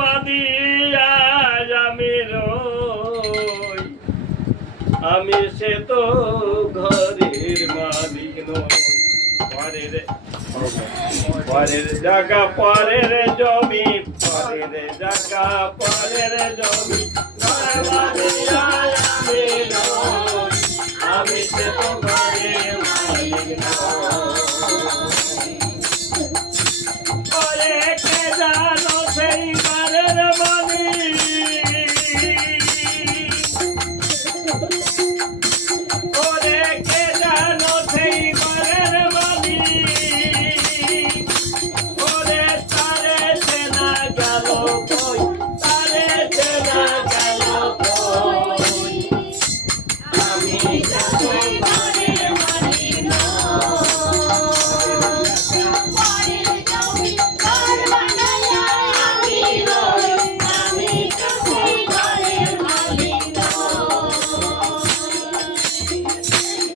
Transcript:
বাঁধিয়া আমি রই, আমি সে তো ঘরের মালিক নই। পরের জায়গা পরের জমি, পরের জায়গা পরের জমি, আমি সে তো ঘরের